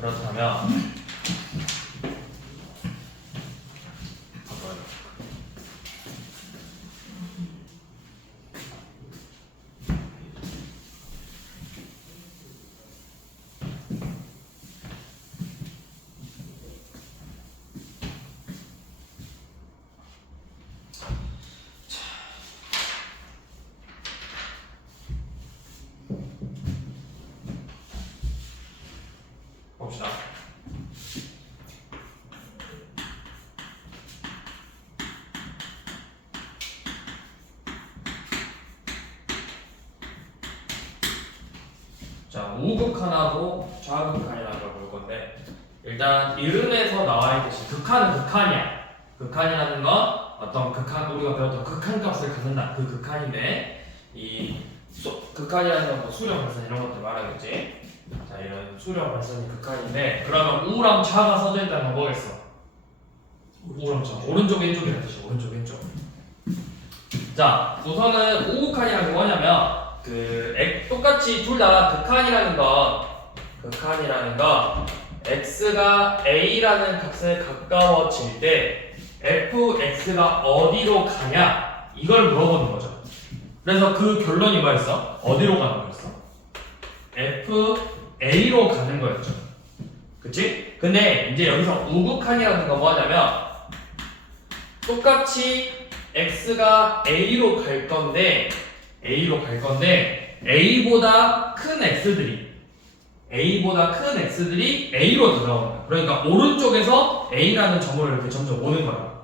그렇다면 봅시다. 자, 우극한하고 좌극한이라는 걸 볼 건데, 일단 이름에서 나와 있듯이 극한은 극한이야. 극한이라는 건 어떤 극한, 우리가 배웠던 극한값을 갖는다. 그 극한인데, 극한이라는 건 뭐 수렴, 발산 이런 것들 말하겠지. 자, 이런 수렴, 발산이 극한인데, 그러면 우랑 좌가 써져 있다는 건 뭐겠어? 우랑 좌. 오른쪽 왼쪽이라는 뜻이 오른쪽 왼쪽. 자, 우선은 우극한이라는 게 뭐냐면, 똑같이 둘 다 극한이라는 건 x가 a라는 값에 가까워질 때 fx가 어디로 가냐 이걸 물어보는 거죠. 그래서 그 결론이 뭐였어? 어디로 가는 거였어? fa로 가는 거였죠. 그치? 근데 이제 여기서 우극한이라는 건 뭐냐면 똑같이 x가 a로 갈 건데 A보다 큰 X들이 A로 들어오는 거야. 그러니까 오른쪽에서 A라는 점으로 이렇게 점점 오는 거야.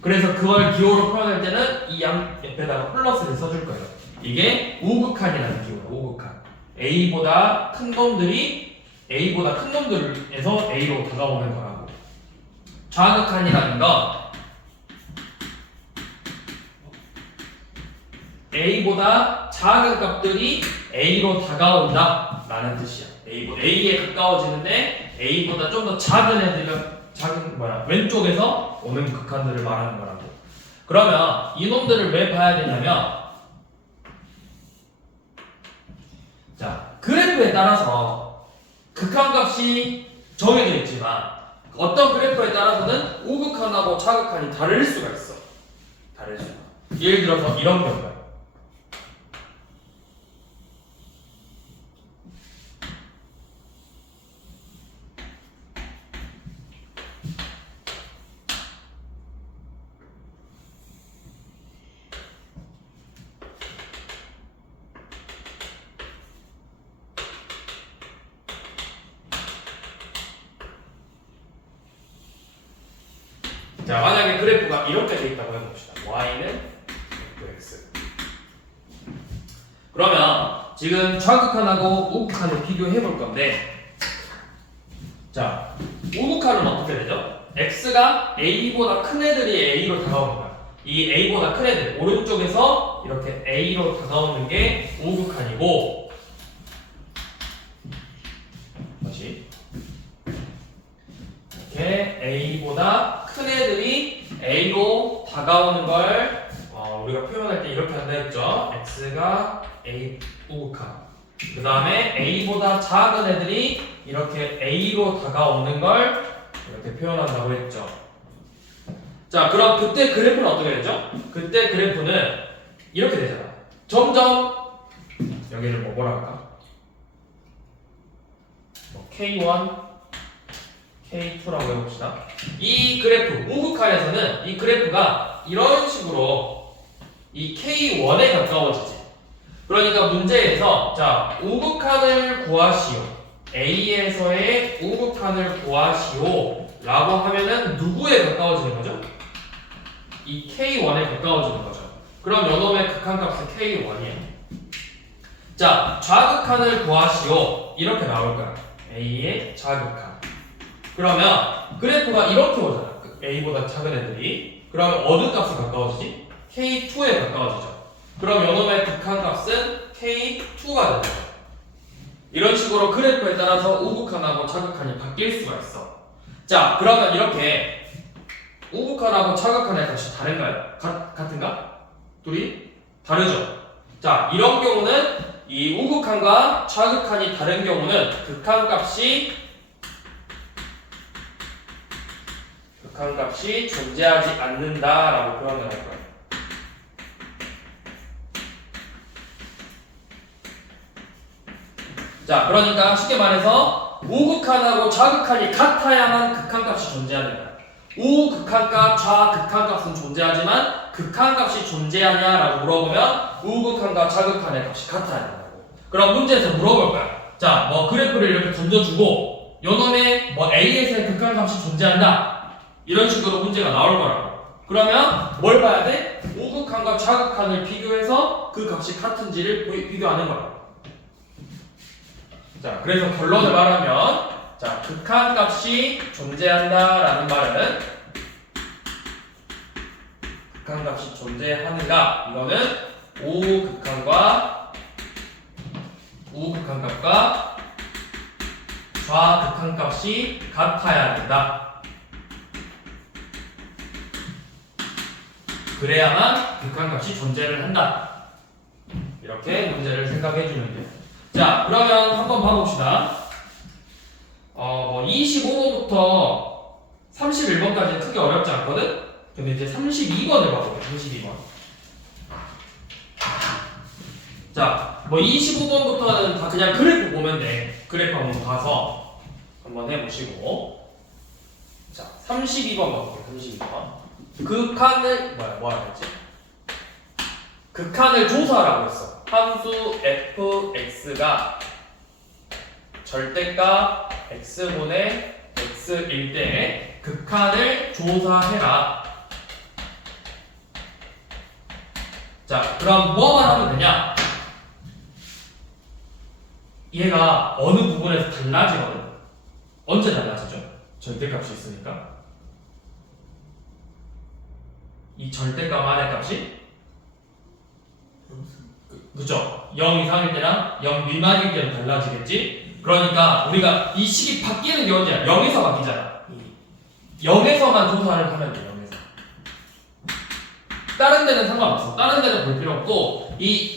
그래서 그걸 기호로 표현할 때는 이 양 옆에다가 플러스를 써줄 거예요. 이게 우극한이라는 기호야. 우극한. A보다 큰 놈들에서 A로 다가오는 거라고. 좌극한이라는 건 A보다 작은 값들이 A로 다가온다 라는 뜻이야. A에 가까워지는데 A보다 좀 더 작은 왼쪽에서 오는 극한들을 말하는 거라고. 그러면 이놈들을 왜 봐야 되냐면, 자, 그래프에 따라서 극한값이 정해져 있지만 어떤 그래프에 따라서는 우극한하고 좌극한이 다를 수가 있어. 예를 들어서 이런 경우야. 자, 만약에 그래프가 이렇게 돼 있다고 해봅시다. y는 x. 그러면 지금 좌극한하고 우극한을 비교해 볼 건데, 자, 우극한은 어떻게 되죠? x가 a보다 큰 애들이 a로 다가오는 거야. 이 a보다 큰 애들 오른쪽에서 이렇게 a로 다가오는 게 우극한이고, 다시 이렇게 a보다 큰 애들이 a로 다가오는 걸 우리가 표현할 때 이렇게 한다 했죠. x가 a 우극한. 그 다음에 a보다 작은 애들이 이렇게 a로 다가오는 걸 이렇게 표현한다고 했죠. 자, 그럼 그때 그래프는 어떻게 되죠? 그때 그래프는 이렇게 되잖아. 점점 여기를 뭐라 할까? K1, K2라고 해봅시다. 이 그래프, 우극한에서는 이 그래프가 이런 식으로 이 K1에 가까워지지. 그러니까 문제에서, 자, 우극한을 구하시오. A에서의 우극한을 구하시오. 라고 하면은 누구에 가까워지는 거죠? 이 K1에 가까워지는 거죠. 그럼 요놈의 극한값은 K1이에요. 자, 좌극한을 구하시오. 이렇게 나올 거야. A의 좌극한. 그러면 그래프가 이렇게 오잖아. A보다 작은 애들이. 그러면 어느 값이 가까워지지? K2에 가까워지죠. 그럼 요놈의 극한값은 K2가 되죠. 이런 식으로 그래프에 따라서 우극한하고 좌극한이 바뀔 수가 있어. 자, 그러면 이렇게 우극한하고 좌극한의 값이 다른가요? 같은가? 둘이 다르죠. 자, 이런 경우는 이 우극한과 좌극한이 다른 경우는 극한값이 극한값이 존재하지 않는다라고 표현을 할 거예요. 자, 그러니까 쉽게 말해서 우극한하고 좌극한이 같아야만 극한값이 존재하는 거야. 우극한값, 좌극한값은 존재하지만 극한값이 존재하냐라고 물어보면 우극한과 좌극한의 값이 같아야 된다고. 그럼 문제에서 물어볼 거야. 자, 뭐 그래프를 이렇게 던져주고 요놈의 뭐 A에서의 극한값이 존재한다. 이런 식으로 문제가 나올 거라고. 그러면 뭘 봐야 돼? 우극한과 좌극한을 비교해서 그 값이 같은지를 비교하는 거야. 자, 그래서 결론을 말하면, 자, 극한값이 존재한다라는 말은 극한값이 존재하는가? 이거는 우극한값과 좌극한값이 같아야 된다. 그래야만 극한값이 존재를 한다. 이렇게 문제를 생각해 주면 돼요. 자, 그러면 한번 봐봅시다. 25번부터 31번까지는 크게 어렵지 않거든? 근데 이제 32번을 봐볼게요. 32번. 자, 25번부터는 다 그냥 그래프 보면 돼. 그래프 한번 봐서 한번 해보시고. 자, 32번 봐볼게요. 32번. 극한을, 뭐라 했지? 극한을 조사라고 했어. 함수 fx가 절대값 x분의 x일 때 극한을 조사해라. 자, 그럼 뭐만 하면 되냐? 얘가 어느 부분에서 달라지거든. 언제 달라지죠? 절대값이 있으니까. 이 절대값 안의 값이 그죠? 0 이상일 때랑 0 미만일 때는 달라지겠지? 그러니까 우리가 이 식이 바뀌는 게 언제야? 0에서 바뀌잖아. 0에서만 조사를 하면 돼. 0에서. 다른 데는 상관없어. 다른 데는 볼 필요 없고 이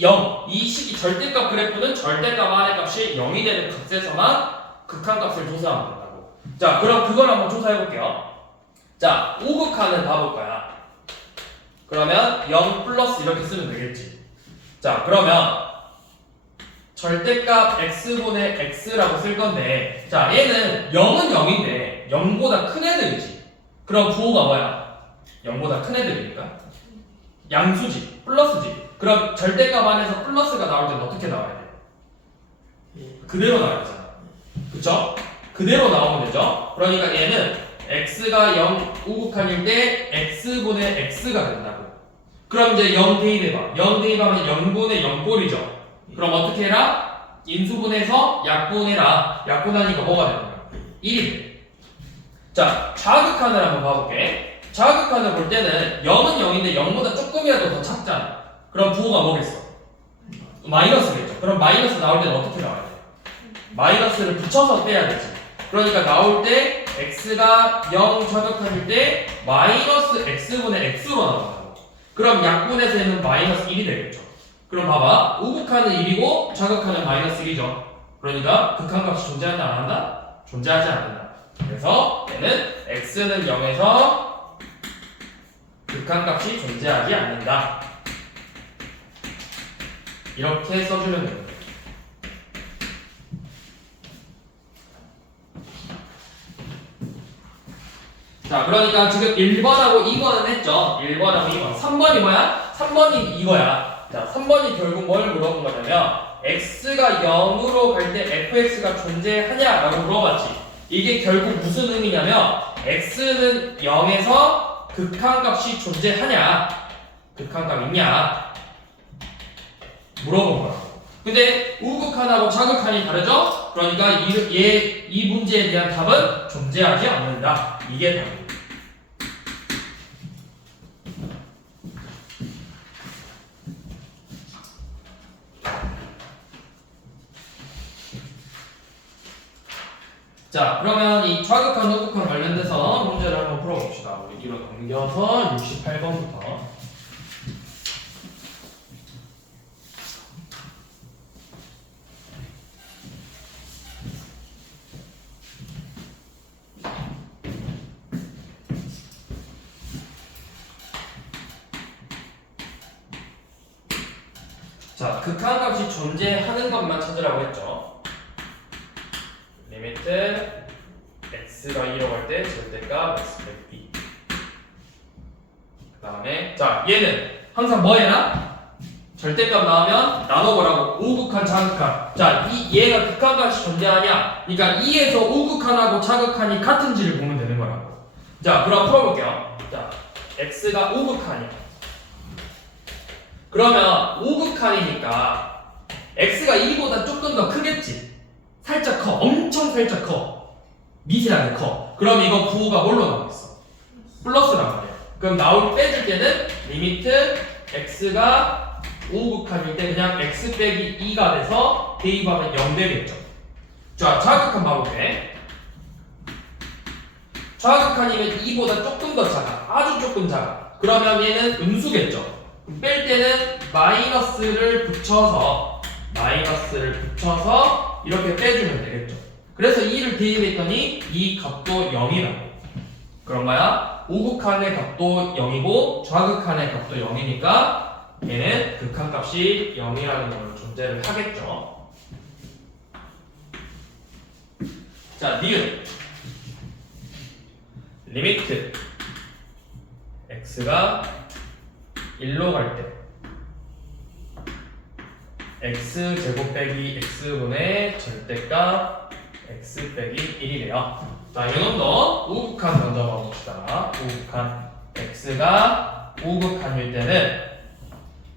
식이 절대값 그래프는 절대값 안의 값이 0이 되는 값에서만 극한값을 조사하면 된다고. 자, 그럼 그걸 한번 조사해볼게요. 자, 우극한을 봐볼 거야. 그러면 0 플러스 이렇게 쓰면 되겠지. 자, 그러면 절대값 x분의 x라고 쓸 건데, 자, 얘는 0은 0인데 0보다 큰 애들이지. 그럼 부호가 뭐야? 0보다 큰 애들이니까 양수지, 플러스지. 그럼 절대값 안에서 플러스가 나올 때는 어떻게 나와야 돼? 그대로 나와야 되잖아. 그쵸? 그대로 나오면 되죠? 그러니까 얘는 x가 0 우극한일 때 x분의 x가 된다고. 그럼 이제 0 대입해봐. 0 대입하면 0분의 0꼴이죠. 그럼 어떻게 해라? 인수분해서 약분해라. 약분하니까 뭐가 되는 거야? 1이 돼. 자, 좌극한을 한번 봐볼게. 좌극한을 볼 때는 0은 0인데 0보다 조금이라도 더 작잖아. 그럼 부호가 뭐겠어? 마이너스겠죠. 그럼 마이너스 나올 때는 어떻게 나와야 돼? 마이너스를 붙여서 빼야 되지. 그러니까 나올 때 x가 0 좌극한일 때 마이너스 x분의 x로 나온다. 그럼 약분해서 얘는 마이너스 1이 되겠죠. 그럼 봐봐. 우극한은 1이고 좌극한은 마이너스 1이죠. 그러니까 극한값이 존재한다 안 한다? 존재하지 않는다. 그래서 얘는 x는 0에서 극한값이 존재하지 않는다. 이렇게 써주면 됩니다. 자, 그러니까 지금 1번하고 2번은 했죠. 1번하고 2번. 3번이 뭐야? 3번이 이거야. 자, 3번이 결국 뭘 물어본 거냐면 x가 0으로 갈 때 fx가 존재하냐라고 물어봤지. 이게 결국 무슨 의미냐면 x는 0에서 극한값이 존재하냐, 극한값 있냐 물어본 거야. 근데 우극한하고 좌극한이 다르죠? 그러니까 이 문제에 대한 답은 존재하지 않는다. 이게 답이에요. 자, 그러면 이 좌극한, 우극한 관련돼서 문제를 한번 풀어봅시다. 우리 뒤로 넘겨서 68번부터. 자, 극한값이 존재하는 것만 찾으라고 했죠. 리미트 x가 2라고 할 때 절대값 x 빼기 b. 그 다음에 자, 얘는 항상 뭐 해라? 절대값 나오면 나눠보라고. 우극한, 자극한. 자, 얘가 극한값이 존재하냐? 그러니까 2에서 우극한하고 자극한이 같은지를 보면 되는 거라고. 자, 그럼 풀어볼게요. 자, x가 우극한이야. 그러면 우극한이니까 x가 2보다 조금 더 크겠지? 살짝 커. 엄청 살짝 커. 미세하게 커. 그럼 이거 부호가 뭘로 나오겠어? 플러스란 말이야. 그럼 빼줄 때는 리미트 x가 우극한일 때 그냥 x 빼기 2가 돼서 대입하면 0 되겠죠. 자, 자극한 봐볼게. 자극한이면 2보다 조금 더 작아. 아주 조금 작아. 그러면 얘는 음수겠죠. 뺄 때는 마이너스를 붙여서 이렇게 빼주면 되겠죠. 그래서 2를 대입했더니 이 값도 0이라고. 그런 거야. 우극한의 값도 0이고 좌극한의 값도 0이니까 얘는 극한값이 0이라는 걸로 존재를 하겠죠. 자, 니은 리미트 x가 1로 갈 때 x제곱 빼기 x분의 절대값 x 빼기 1이래요. 자, 이놈도 우극한 먼저 봐봅시다. 우극한 x가 우극한일 때는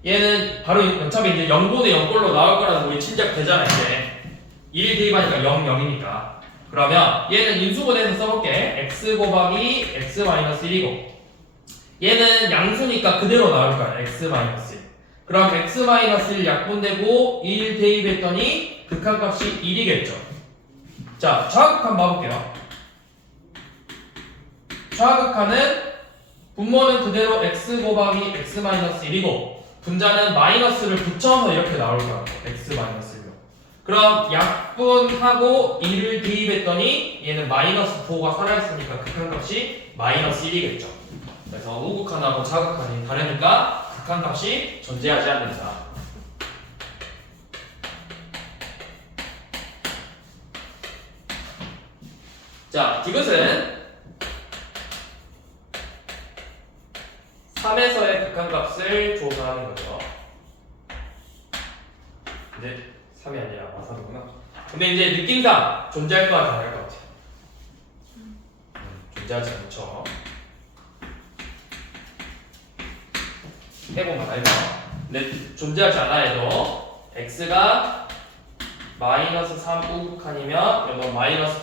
얘는 바로 어차피 이제 0분의 0꼴로 나올 거라는 우리 짐작되잖아. 이제 1 대입하니까 0, 0이니까. 그러면 얘는 인수분해해서 써볼게. x 곱하기 x 마이너스 1이고 얘는 양수니까 그대로 나올 거야. x 마이너스 1. 그럼 x 마이너스 1 약분되고 1 대입했더니 극한값이 1이겠죠. 자, 좌극한 봐볼게요. 좌극한은 분모는 그대로 x 곱하기 x 마이너스 1이고 분자는 마이너스를 붙여서 이렇게 나올 거야. x 마이너스 1로. 그럼 약분하고 1을 대입했더니 얘는 마이너스 부호가 살아있으니까 극한값이 마이너스 1이겠죠. 그래서 우극한하고 자극한이 다르니까 극한값이 존재하지 않는다. 자, 디귿은 3에서의 극한값을 조사하는 거죠. 근데 3이 아니라 마삼이구나. 근데 이제 느낌상 존재할 거와 다를 것 같아요. 존재하지 않죠. 해보면 알죠. 근데 존재하지 않아 해도 x가 마이너스 3 우극한이면 여기 마이너스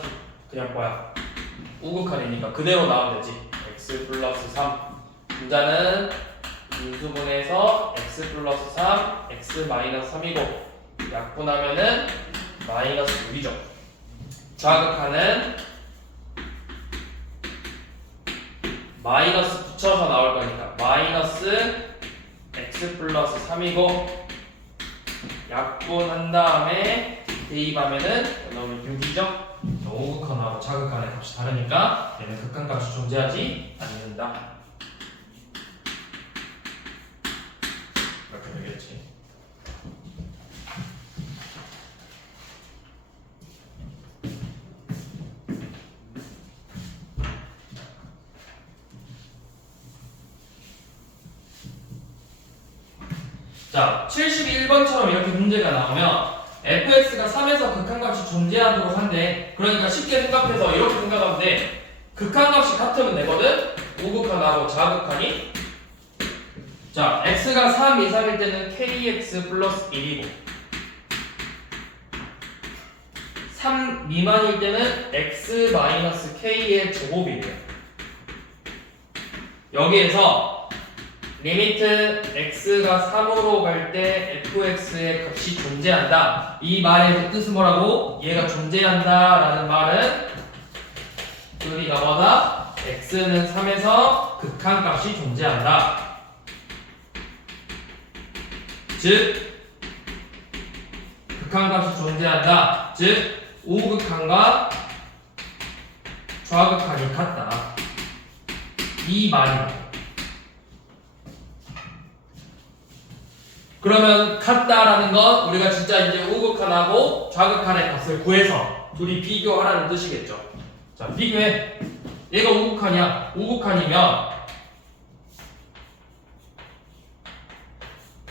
그냥 뭐야 우극한이니까 그대로 나오면 되지. x 플러스 3 분자는 인수분해서 x 플러스 3 x 마이너스 3이고 약분하면은 마이너스 6이죠. 좌극한은 마이너스 붙여서 나올 거니까 마이너스 x 플러스 3이고 약분한 다음에 대입하면은 여기 6이죠. 우극한하고 좌극한의 값이 다르니까 얘는 극한값이 존재하지 않는다. 이렇게 되겠지. 자, 71번처럼 이렇게 문제가 나오면 fx가 3에서 극한값이 존재하도록 한대. 그러니까 쉽게 생각해서 이렇게 생각하면 돼. 극한값이 같으면 되거든? 우극한하고 좌극한이. 자, x가 3 이상일 때는 kx 플러스 1이고 3 미만일 때는 x 마이너스 k의 제곱이래요. 여기에서 리미트 x가 3으로 갈 때 fx의 값이 존재한다. 이 말의 뜻은 뭐라고? 얘가 존재한다 라는 말은 우리가 뭐다? x는 3에서 극한값이 존재한다. 즉 극한값이 존재한다. 즉 우극한과 좌극한이 같다. 이 말입니다. 그러면 같다라는 건 우리가 진짜 이제 우극한하고 좌극한의 값을 구해서 둘이 비교하라는 뜻이겠죠. 자, 비교해. 얘가 우극한이야. 우극한이면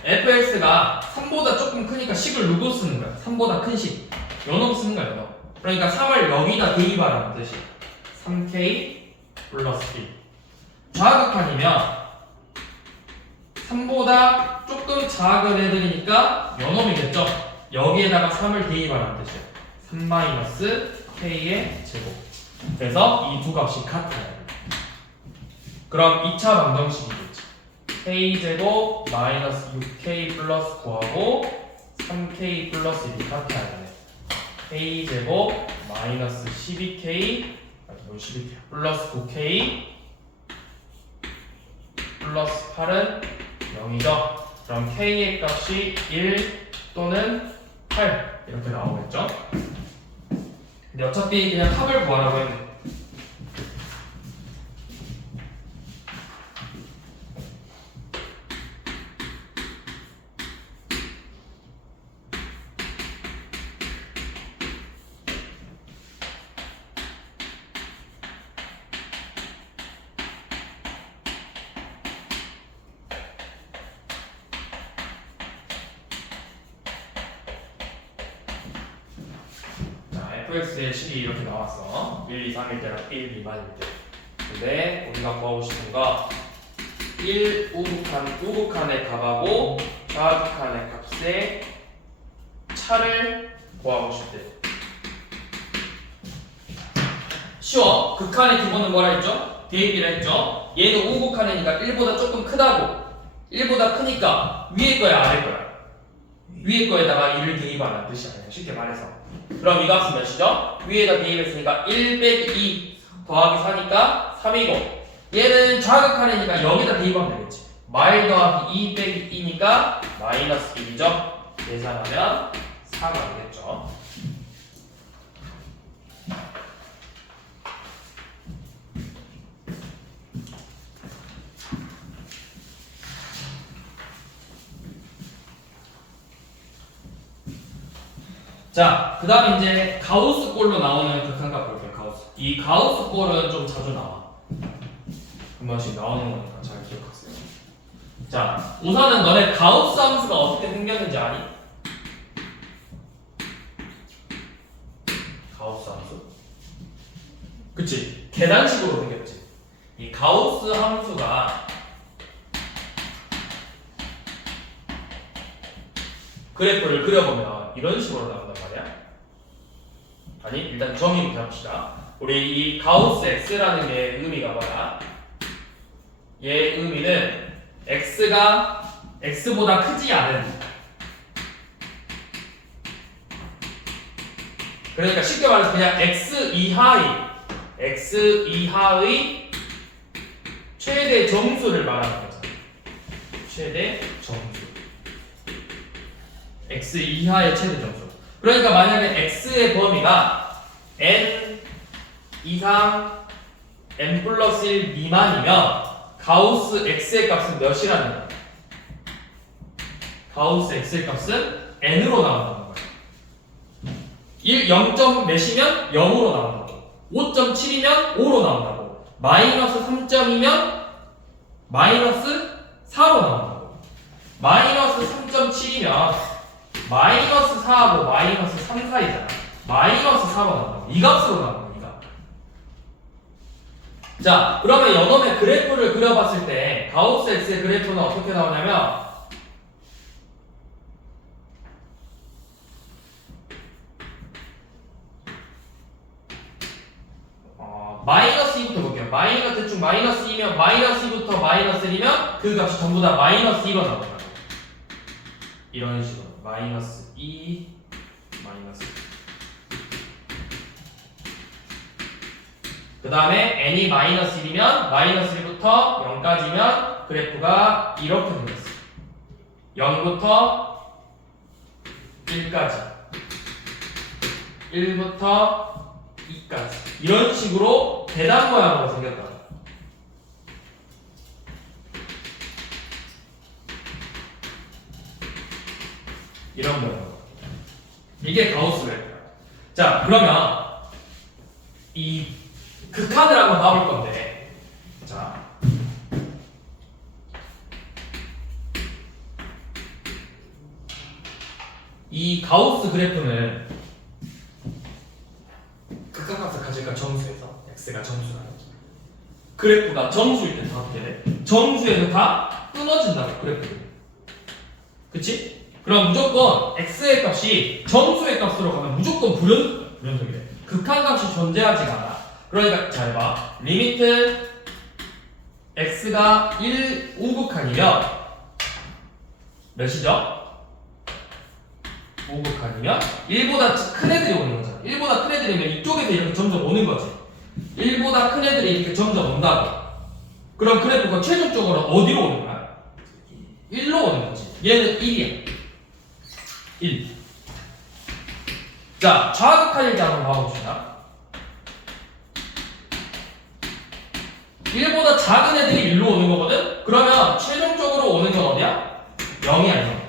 fx가 3보다 조금 크니까 식을 누구 쓰는 거야? 3보다 큰 식. 연놈 쓰는 거야, 연놈. 그러니까 3을 여기다 대입하라는 뜻이야. 3k 플러스 1. 좌극한이면 3보다 조금 작은 애들이니까 연놈이겠죠? 여기에다가 3을 대입하라는 뜻이야. 3-k의 제곱. 그래서 이 두 값이 같아요. 그럼 2차 방정식이겠지. k제곱 마이너스 6k 플러스 9하고 3k 플러스 1이 같아야 되네. k제곱 마이너스 12k 플러스 9k 플러스 8은 0이죠. 그럼 k의 값이 1 또는 8 이렇게 나오겠죠. 근데 어차피 그냥 합을 구하라고 했네. fx의 식이 이렇게 나왔어. 1, 2, 3일 때랑 1 미만일 때. 근데 우리가 구하고 싶은 거 1 우극한의 값하고 좌극한의 값의 차를 구하고 싶대. 쉬워. 극한의 기본은 뭐라 했죠? 대입이라 했죠? 얘는 우극한이니까 1보다 조금 크다고. 1보다 크니까 위에 거야 아래 거야? 위에 거에다가 1을 대입하는 뜻이 아니야. 쉽게 말해서. 그럼 이 값은 몇이죠? 위에다 대입했으니까 1 빼기 2 더하기 4니까 3이고 얘는 좌극한이니까 여기다 대입하면 되겠지. 마일 더하기 2 빼기 2니까 마이너스 1이죠. 계산하면 4가 되겠죠. 자, 그 다음에 이제 가우스꼴로 나오는 극한값 볼게요. 가우스. 이 가우스꼴은 좀 자주 나와. 한 번씩 나오는 거니까 잘 기억하세요. 자, 우선은 너네 가우스 함수가 어떻게 생겼는지 아니? 가우스 함수? 그치? 계단식으로 생겼지. 이 가우스 함수가 그래프를 그려보면 이런 식으로 나온단 말이야. 아니, 일단 정의부터 합시다. 우리 이 가우스 x라는 게 의미가 뭐야? 얘 의미는 x가 x보다 크지 않은, 그러니까 쉽게 말해서 그냥 x 이하의 최대 정수를 말하는 거죠. 최대 정수. x 이하의 최대 정수. 그러니까 만약에 x의 범위가 n 이상 n 플러스 1 미만이면 가우스 x의 값은 몇이라는 거야? 가우스 x의 값은 n으로 나온다는 거야. 0점 몇이면 0으로 나온다고. 5.7이면 5로 나온다고. 마이너스 3점이면 마이너스 4로 나온다고. 마이너스 3.7이면 마이너스 4하고 마이너스 3 사이잖아. 마이너스 4로 나온다고. 이 값으로 나온다고. 이 값. 자, 그러면 이놈의 그래프를 그려봤을 때 가우스 x의 그래프는 어떻게 나오냐면 마이너스 2부터 볼게요. 대충 마이너스 2면 마이너스 2부터 마이너스 1이면 그 값이 전부 다 마이너스 2로 나온다. 이런 식으로 마이너스 2 마이너스 2. 그 다음에 n이 마이너스 1이면 마이너스 1부터 0까지면 그래프가 이렇게 생겼어. 0부터 1까지, 1부터 2까지 이런 식으로 계단 모양으로 생겼다. 이런 모양. 이게 가우스 그래프야. 자, 그러면 이 극한을 한번 봐볼 건데, 자, 이 가우스 그래프는 극한값을 가질까 정수에서 x가 정수라는 그래프가 정수일 때 다 어떻게 돼? 정수에서 다 끊어진다고 그래프. 그치? 그럼 무조건 x의 값이 정수의 값으로 가면 무조건 불연속이 돼. 극한값이 존재하지가 않아. 그러니까 잘 봐. 리미트 x가 1 우극한이면 몇이죠? 5극한이면 1보다 큰 애들이 오는 거잖아. 1보다 큰 애들이면 이쪽에서 이렇게 점점 오는 거지. 1보다 큰 애들이 이렇게 점점 온다고. 그럼 그래프가 최종적으로 어디로 오는 거야? 1로 오는 거지. 얘는 1이야. 1. 자, 좌극한일지 한번 봐봅시다. 1보다 작은 애들이 1로 오는 거거든? 그러면 최종적으로 오는 건 어디야? 0이야, 0.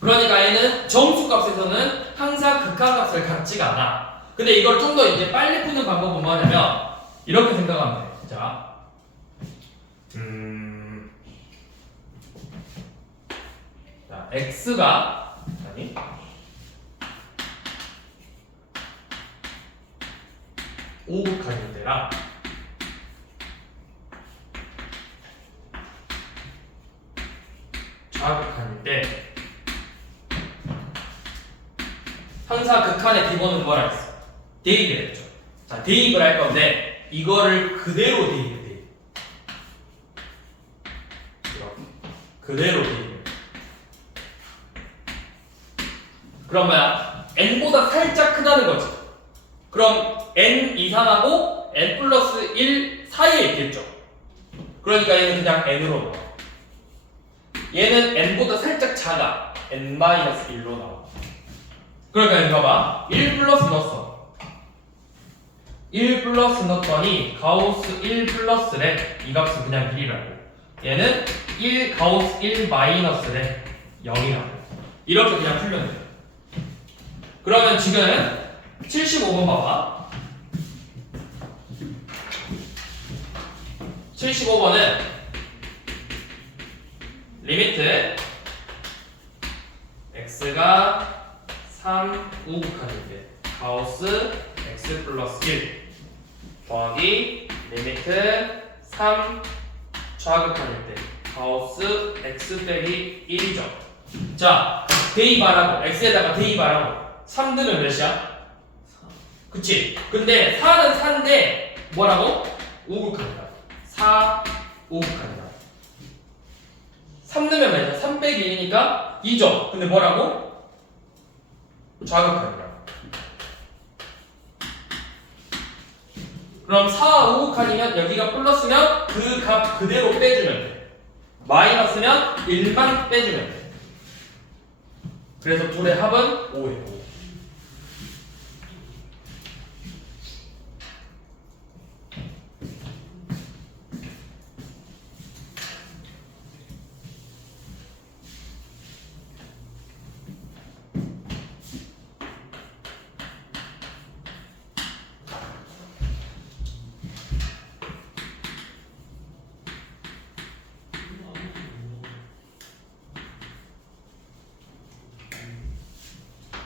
그러니까 얘는 정수값에서는 항상 극한값을 갖지가 않아. 근데 이걸 좀 더 이제 빨리 푸는 방법은 뭐냐면 이렇게 생각하면 돼. 자, 자, x가 아니 5극한일 때랑 좌극한일 때 항상 극한의 기본은 뭐라 했어? 대입을 했죠. 자, 대입을 할 건데 이거를 그대로 대입해. 그대로 대입해. 그럼 뭐야? n보다 살짝 크다는 거지. 그럼 n 이상하고 n 플러스 1 사이에 있겠죠. 그러니까 얘는 그냥 n으로 나와. 얘는 n보다 살짝 작아. n-1로 나와. 그러니까 이거 봐. 1 플러스 넣었어. 1 플러스 넣었더니 가우스 1 플러스래. 이 값은 그냥 1이라고. 얘는 1 가우스 1 마이너스래. 0이라고. 이렇게 그냥 풀면 돼. 그러면 지금 75번 봐봐. 75번은 리미트 x가 3 우극한일 때 가우스 x 플러스 1 더하기 리미트 3 좌극한일 때 가우스 x 빼기 1이죠. 자, 대입하라고 x에다가 대입하라고 3 넣으면 몇이야? 그치? 근데 4는 4인데 뭐라고? 5극한이다. 4 5극한이다. 3 넣으면 몇이야? 3 빼기 1이니까 2죠. 근데 뭐라고? 좌극한이다. 그럼 4, 5극한이면 여기가 플러스면 그 값 그대로 빼주면 돼. 마이너스면 1만 빼주면 돼. 그래서 둘의 합은 5예요.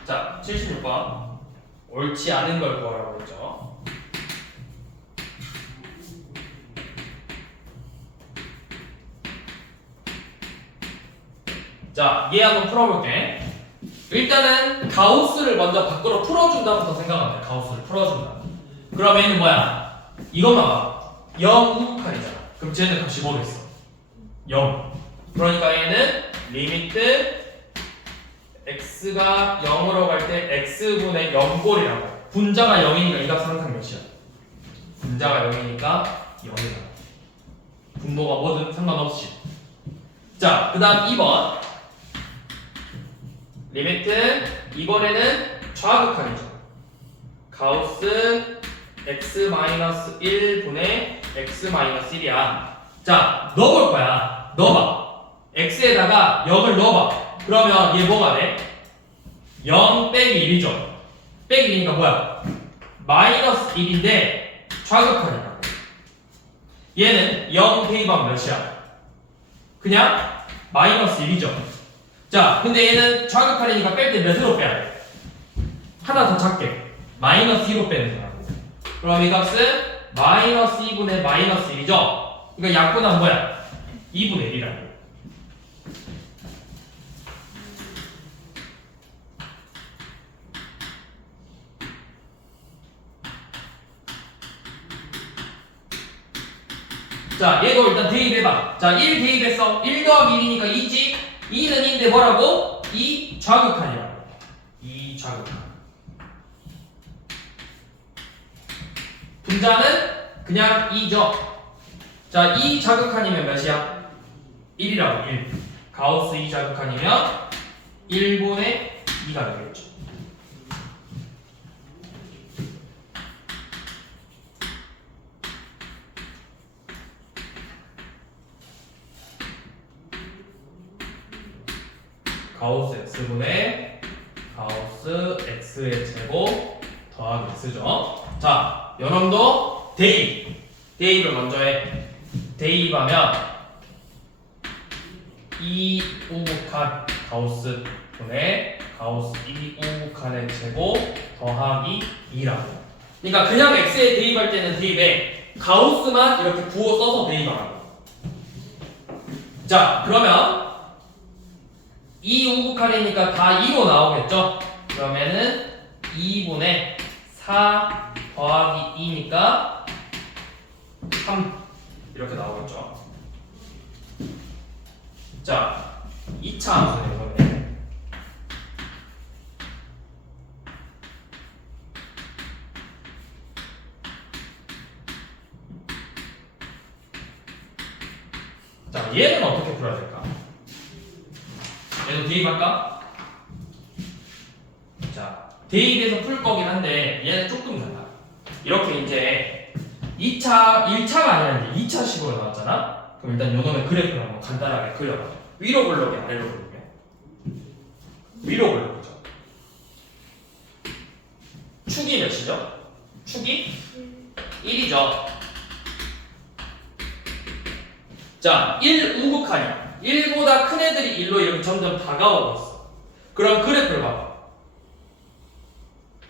자, 76번. 옳지 않은 걸 구하라고 했죠. 자, 얘 한번 풀어볼게. 일단은 가우스를 먼저 밖으로 풀어준다부터 생각하면 돼. 가우스를 풀어준다. 그럼 얘는 뭐야? 이것만 봐. 0 우극한이잖아. 그럼 쟤는 값이 뭐겠어? 0. 그러니까 얘는 리미트 x가 0으로 갈 때 x분의 0꼴이라고. 분자가 0이니까 이 값은 항상 몇이야? 분자가 0이니까 0이다. 분모가 뭐든 상관없이. 자, 그 다음 2번. 리미트 이번에는 좌극한이죠. 가우스 x-1분의 x-1이야. 자, 넣어볼 거야. 넣어봐. x에다가 0을 넣어봐. 그러면 얘 뭐가 돼? 0 빼기 1이죠. 빼기 1이니까 뭐야? 마이너스 1인데 좌극하니까 얘는 0 대입하면 몇이야? 그냥 마이너스 1이죠. 자, 근데 얘는 좌극하니까 뺄 때 몇으로 빼야 돼? 하나 더 작게 마이너스 2로 빼는 거야. 그럼 이 값은 마이너스 2분의 마이너스 1이죠. 그러니까 약분하면 뭐야? 2분의 1이라고. 자, 얘도 일단 대입해봐. 자, 1 대입했어. 1 더하기 1이니까 2지? 2는 2인데 뭐라고? 2 좌극한이라고. 2 좌극한. 분자는 그냥 2죠. 자, 2 좌극한이면 몇이야? 1이라고, 1. 가우스 2 좌극한이면 1분의 2가 되겠죠. 가우스 x분의 가우스 x의 제곱 더하기 x죠. 자, 요놈도 대입을 먼저 해. 대입하면 2 우극한 가우스 분의 가우스 2 우극한의 제곱 더하기 2라고. 그러니까 그냥 x에 대입할 때는 대입에 가우스만 이렇게 부호 써서 대입하라고. 자, 그러면 2 우극한이니까 다 2로 나오겠죠? 그러면은 2분의 4 더하기 2니까 3 이렇게 나오겠죠? 자, 2차 함수네요. 이거는. 자, 얘는 어떻게 풀어야 될까? 얘도 대입할까? 자, 대입해서 풀 거긴 한데 얘는 조금 달라. 이렇게 이제 1차가 아니라 이제 2차식으로 나왔잖아? 그럼 일단 요놈의 그래프를 한번 간단하게 그려봐. 위로 블록이 아래로 블록이? 위로 블록이죠. 축이 몇이죠? 축이 1이죠. 자, 1 우극한이야. 1보다 큰 애들이 1로 이렇게 점점 다가오고 있어. 그럼 그래프를 봐봐.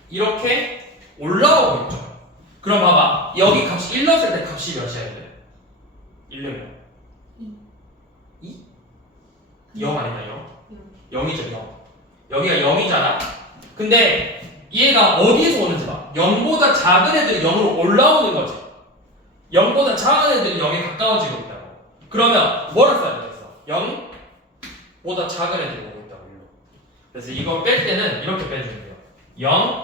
이렇게 올라오고 있죠. 그럼 봐봐. 여기 값이 1 넣었을 때 값이 몇이야? 1 넣으면 2? 0 아니냐 0? 0이죠 0. 여기가 0이잖아. 근데 얘가 어디에서 오는지 봐. 0보다 작은 애들이 0으로 올라오는 거지. 0보다 작은 애들이 0에 가까워지고 있다고. 그러면 뭐를 써야 되겠어? 0보다 작은 애들이 오고 있다고. 그래서 이걸 뺄 때는 이렇게 빼주면 돼요. 0,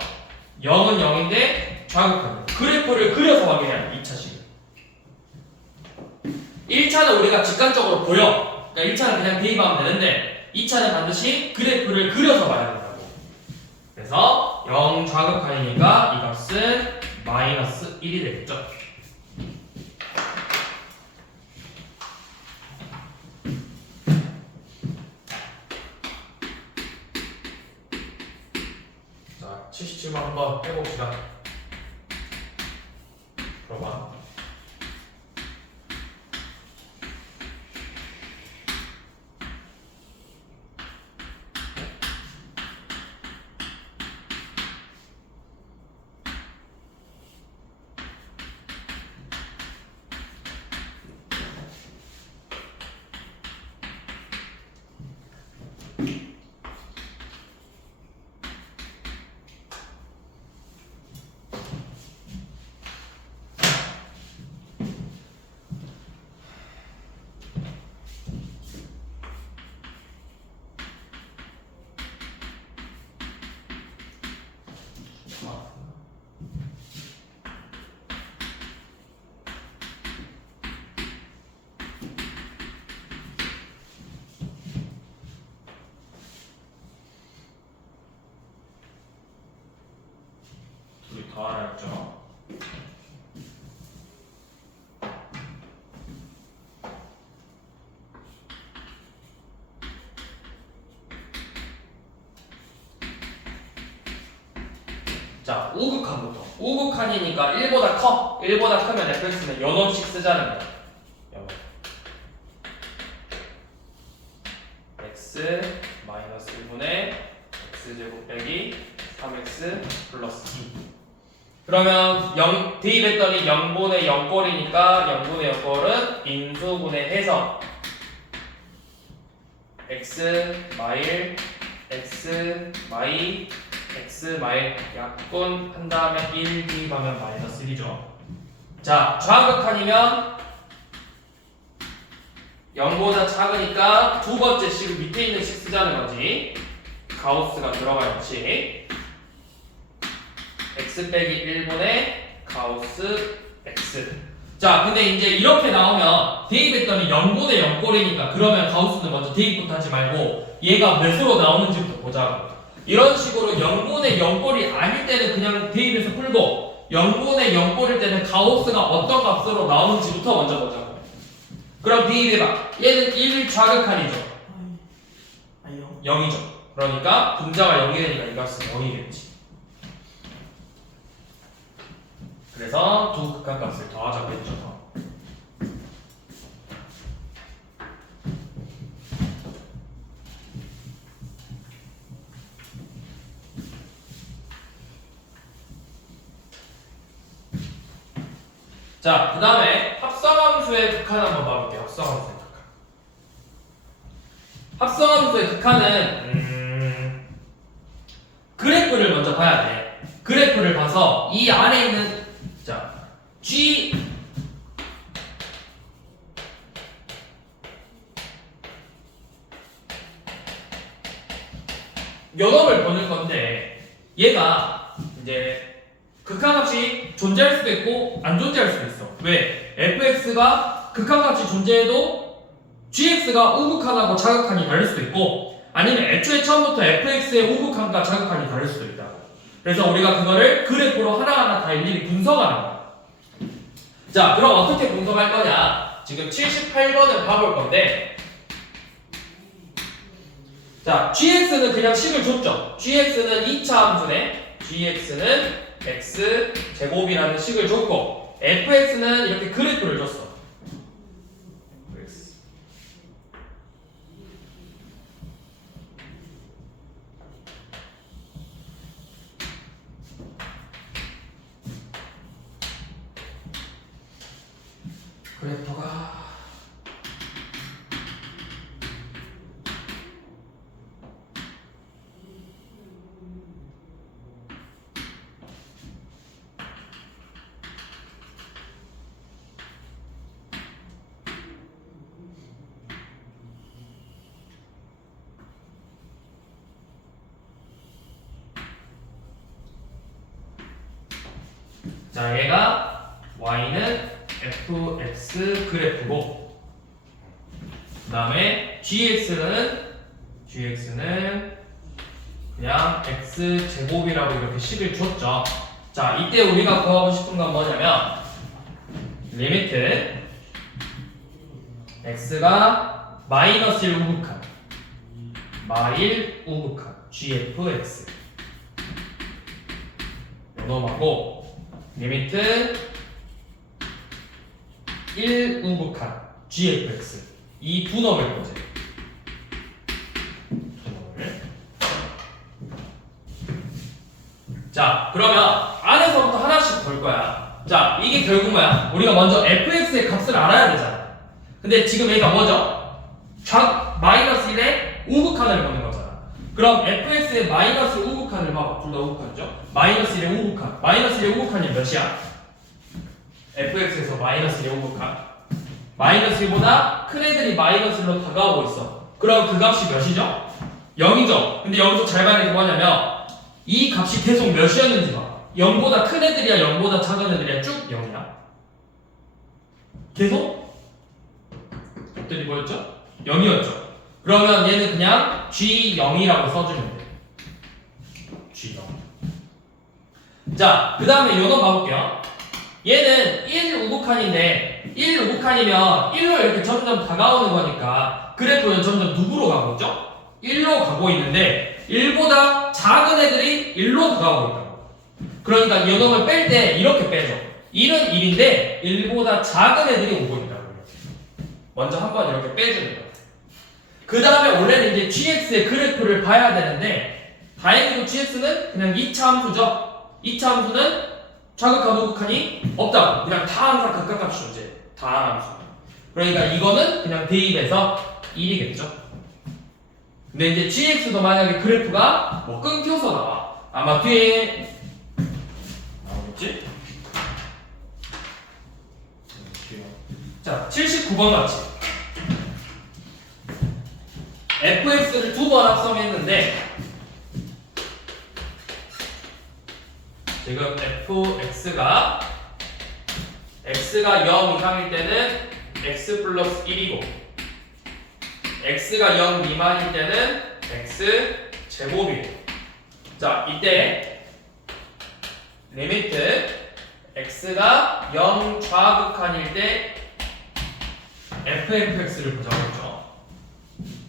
0은 0인데 좌극합니다. 그래프를 그려서 확인해야 돼. 2차식. 1차는 우리가 직관적으로 보여. 그러니까 1차는 그냥 대입하면 되는데 2차는 반드시 그래프를 그려서 봐야 된다고. 그래서 0 좌극하니까 이 값은 마이너스 1이 되겠죠. 자, 77번 한번 해봅시다. 들어봐. 둘이 더 하나 있죠. 우극한부터. 우극한이니까 1보다 커. 1보다 크면 fx는 연원식 쓰자는 거야. 연원. x 마이너스 1분의 x제곱 빼기 3x 플러스 2. 그러면 대입했더니 0분의 0꼴이니까 0분의 0꼴은 인수분해 해서 x 마일 x 마이 x 마일 약분 한 다음에 1 대입하면 마이너스 1이죠. 자, 좌극한이면 0보다 작으니까 두 번째 식 밑에 있는 식 쓰자는 거지. 가우스가 들어가 있지. x 빼기 1분의 가우스 x. 자, 근데 이제 이렇게 나오면 대입했더니 0분의 0꼴이니까 그러면 가우스는 먼저 대입부터 하지 말고 얘가 몇으로 나오는지부터 보자고. 이런 식으로 0분의 0꼴이 아닐 때는 그냥 대입해서 풀고 0분의 0꼴일 때는 가우스가 어떤 값으로 나오는지부터 먼저 보자고. 그럼 대입해봐. 얘는 1 좌극한이죠. 0이죠. 그러니까 분자가 0이 되니까 이 값은 0이겠지. 그래서 두 극한값을 더하자고 했죠. 자, 그 다음에 합성함수의 극한 한번 봐볼게요. 합성함수의 극한. 합성함수의 극한은 그래프를 먼저 봐야 돼. 그래프를 봐서 이 안에 있는 자 G 연업을 보는 건데 얘가 이제 극한값이 존재할 수도 있고 안 존재할 수도 있어. 왜? fx가 극한값이 존재해도 gx가 우극한하고 자극한이 다를 수도 있고 아니면 애초에 처음부터 fx의 우극한과 자극한이 다를 수도 있다고. 그래서 우리가 그거를 그래프로 하나하나 다 일일이 분석하는 거야. 자, 그럼 어떻게 분석할 거냐? 지금 78번을 봐볼 건데 자, gx는 그냥 식을 줬죠. gx는 2차 함수네. gx는 x 제곱이라는 식을 줬고 fx는 이렇게 그래프를 줬어. 그래프가 자, 얘가 y는 fx 그래프고 그 다음에 gx는 그냥 x 제곱이라고 이렇게 식을 줬죠. 자, 이때 우리가 구하고 싶은 건 뭐냐면 리미트 x가 마이너스 1 우극한 마일 우극한 gfx 요놈하고 리미트 1 우극한 gfx 이 두 놈을 보자. 자, 그러면 안에서부터 하나씩 볼 거야. 자, 이게 결국 뭐야? 우리가 먼저 fx의 값을 알아야 되잖아. 근데 지금 얘가 뭐죠? 마이너스 1의 우극한을 보는 거잖아. 그럼 fx의 마이너스 우극한을 봐봐. 둘 다 우극한이죠? 마이너스 1의 우극한. 마이너스 1의 우극한이 몇이야? fx에서 마이너스 1의 우극한. 마이너스 1보다 큰 애들이 마이너스 1로 다가오고 있어. 그럼 그 값이 몇이죠? 0이죠? 근데 여기서 잘 봐야 되는 게 뭐냐면 이 값이 계속 몇이었는지 봐. 0보다 큰 애들이야, 0보다 작은 애들이야, 쭉 0이야. 계속 어떻게 보였죠? 0이었죠. 그러면 얘는 그냥 G0이라고 써주면 돼. G0. 자, 그 다음에 요거 봐볼게요. 얘는 1 우극한인데 1 우극한이면 1로 이렇게 점점 다가오는 거니까 그래프는 점점 누구로 가고 있죠? 1로 가고 있는데 1보다 작은 애들이 1로 다가오고 있다고. 그러니까 이 놈을 뺄 때 이렇게 빼죠. 1은 1인데 1보다 작은 애들이 5번이라고 해요. 먼저 한번 이렇게 빼주는 거예요. 그 다음에 원래는 이제 gx의 그래프를 봐야 되는데 다행히도 gx는 그냥 2차 함수죠. 2차 함수는 좌극하고 극한이 없다. 그냥 다 항상 극한값이 존재해요. 다 함수. 그러니까 이거는 그냥 대입해서 1이겠죠. 근데 이제 gx도 만약에 그래프가 뭐 끊겨서 나와. 아마 뒤에 나오겠지? 자, 79번 같이 fx를 2번 합성했는데 지금 fx가 x가 0 이상일 때는 x 플러스 1이고 x가 0 미만일 때는 x 제곱이에요. 자, 이때 리미트 x가 0 좌극한일 때 fx를 보자고 했죠.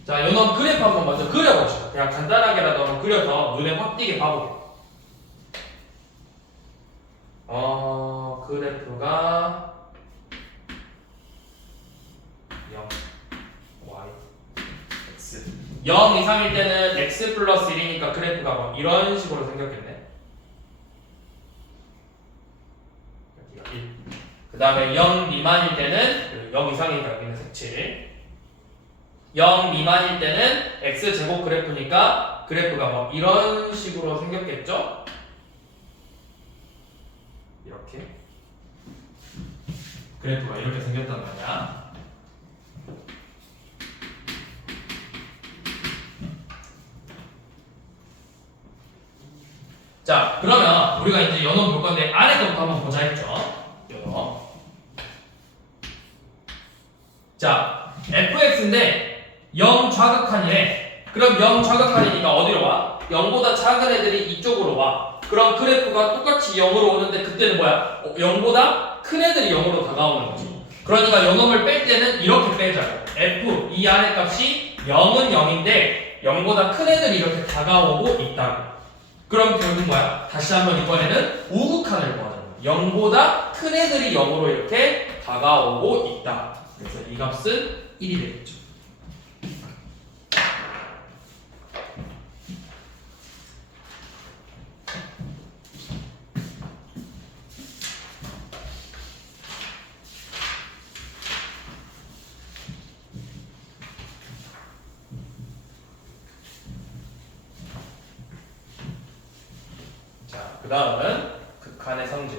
자, 요놈 그래프 한번 먼저 그려봅시다. 그냥 간단하게라도 한번 그려서 눈에 확 띄게 봐볼게요. 그래프가 0 y x 0 이상일 때는 x 플러스 1이니까 그래프가 뭐 이런 식으로 생겼겠네. 여기가 1. 그 다음에 0 미만일 때는 0 이상이니까 여기는 색칠. 0 미만일 때는 x제곱 그래프니까 그래프가 뭐 이런 식으로 생겼겠죠? 이렇게 그래프가 이렇게 생겼단 말이야. 자, 그러면 우리가 이제 연원 볼 건데 아래 것부터 한번 보자 했죠. 연원. 자, fx인데 0 좌극한이래. 그럼 0 좌극한이니까 어디로 와? 0보다 작은 애들이 이쪽으로 와. 그럼 그래프가 똑같이 0으로 오는데 그때는 뭐야? 0보다 큰 애들이 0으로 다가오는 거지. 그러니까 요놈을 뺄 때는 이렇게 빼자고. f 이 아래 값이 0은 0인데 0보다 큰 애들이 이렇게 다가오고 있다고. 그럼 결국 뭐야? 다시 한번 이번에는 우극한을 구하자고. 0보다 큰 애들이 0으로 이렇게 다가오고 있다. 그래서 이 값은 1이 되겠죠. 자, 그 다음은 극한의 성질.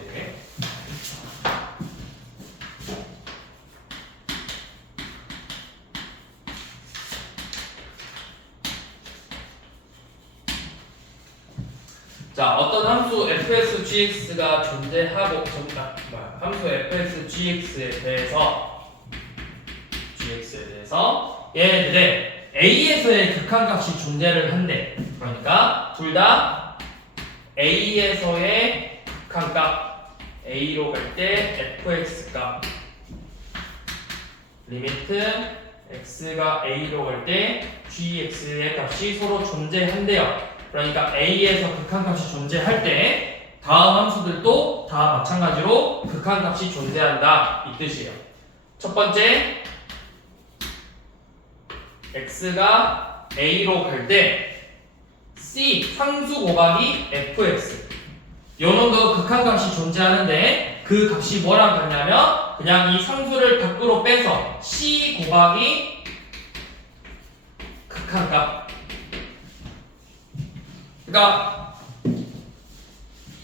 자, 어떤 함수 fs(gx가) 존재하고 함수 fs(gx에 대해서 얘네들의 a에서의 극한값이 존재를 한대. 그러니까 둘 다 a에서의 극한값 a로 갈 때 fx값 리미트 x가 a로 갈 때 gx의 값이 서로 존재한대요. 그러니까 a에서 극한값이 존재할 때 다음 함수들도 다 마찬가지로 극한값이 존재한다 이 뜻이에요. 첫 번째 x가 a로 갈 때 c 상수 곱하기 fx 요놈도 극한값이 존재하는데 그 값이 뭐랑 같냐면 그냥 이 상수를 밖으로 빼서 c 곱하기 극한값. 그러니까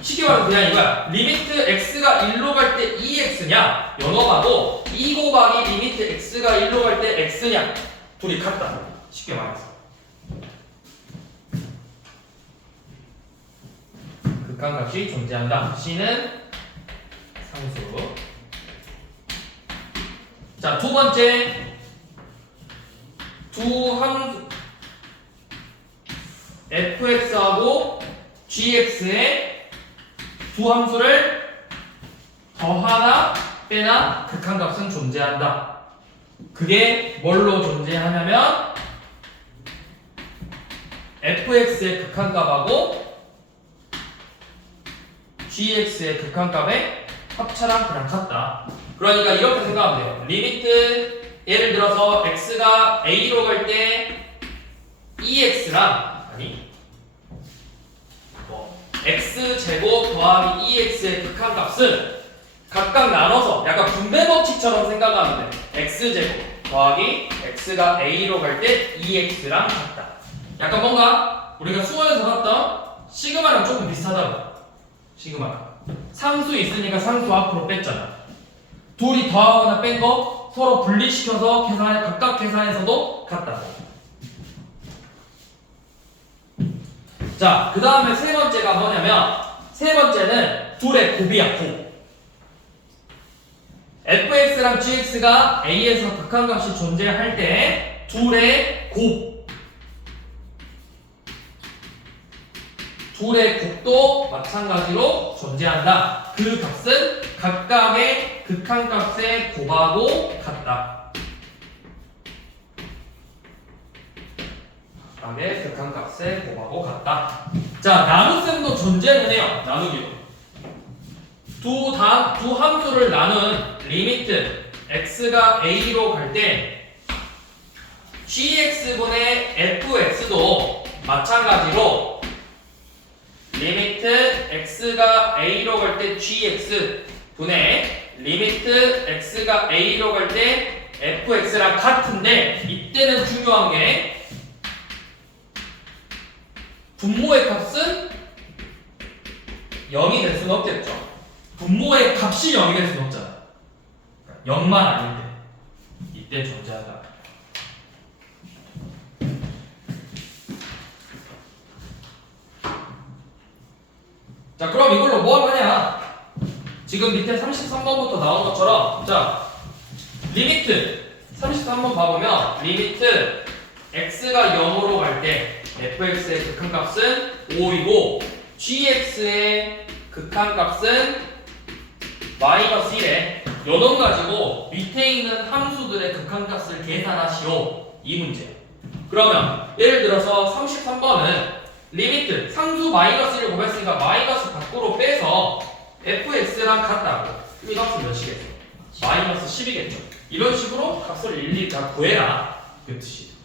쉽게 말하면 그냥 이거야. 리미트 x가 1로 갈 때 2x냐 연어가도 2 곱하기 리미트 x가 1로 갈 때 x냐 둘이 같다. 쉽게 말해서 극한값이 존재한다. c는 상수. 자, 두 번째 두 함수 fx하고 gx의 두 함수를 더하나 빼나 극한값은 존재한다. 그게 뭘로 존재하냐면 fx의 극한값하고 gx의 극한값의 합차랑 그냥 같다. 그러니까 이렇게 생각하면 돼요. 리미트 예를 들어서 x가 a로 갈 때 ex랑 x제곱 더하기 2x의 극한값은 각각 나눠서 약간 분배 법칙처럼 생각하면 돼. x제곱 더하기 x가 a로 갈 때 2x랑 같다. 약간 뭔가 우리가 수원에서 봤던 시그마랑 조금 비슷하다고. 시그마랑 상수 있으니까 상수 앞으로 뺐잖아. 둘이 더하거나 뺀 거 서로 분리시켜서 각각 계산해서도 같다고. 자, 그 다음에 세 번째가 뭐냐면 세 번째는 둘의 곱이야, 곱. fx랑 gx가 a에서 극한값이 존재할 때 둘의 곱도 마찬가지로 존재한다. 그 값은 각각의 극한값의 곱하고 같다. 각각의 극한값의 곱하고 같다. 자, 나눗셈도 존재는 해요. 나누기도. 두 함수를 나눈 리미트 x가 a로 갈 때 gx분의 fx도 마찬가지로 리미트 x가 a로 갈 때 gx 분의 리미트 x가 a로 갈 때 fx랑 같은데 이때는 중요한 게 분모의 값은 0이 될 수는 없겠죠. 분모의 값이 0이 될 수는 없잖아. 0만 아닌데 이때 존재한다. 자, 그럼 이걸로 뭘 하냐? 지금 밑에 33번부터 나온 것처럼 자, 리미트 33번 봐보면 리미트 x가 0으로 갈 때 fx의 극한값은 5이고 gx의 극한값은 마이너스 1에 요놈 가지고 밑에 있는 함수들의 극한값을 계산하시오. 이 문제야. 그러면 예를 들어서 33번은 리미트 상수 마이너스 1을 곱했으니까 마이너스 밖으로 빼서 fx랑 같다고. 이 값은 몇이겠어? 마이너스 10이겠죠. 이런 식으로 값을 일일이 다 구해라. 그 뜻이죠.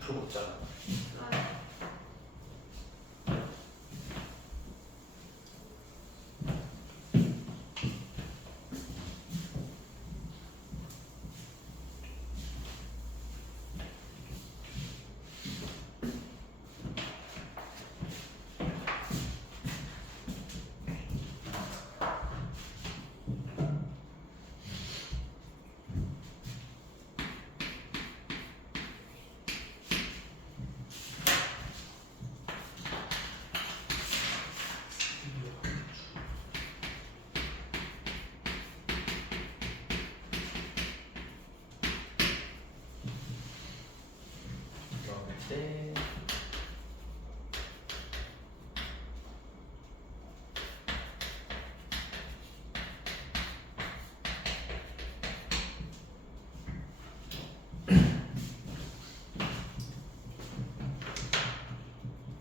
풀어보자. 네.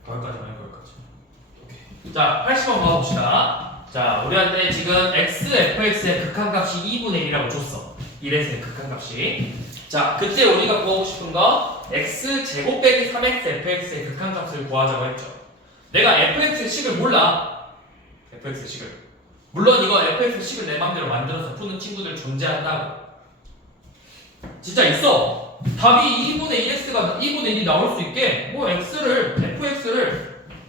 거기까지. 오케이. 자, 80번 봐봅시다. 자, 우리한테 지금 x, fx의 극한값이 2분의 1이라고 줬어. 1에서의 극한값이. 자, 그때 우리가 구하고 싶은 거 x 제곱 빼기 3x fx의 극한값을 구하자고 했죠. 내가 fx의 식을 몰라. fx의 식을. 물론 이거 fx의 식을 내 맘대로 만들어서 푸는 친구들 존재한다고. 진짜 있어. 답이 2분의 1x가 2분의 1이 나올 수 있게 뭐 fx를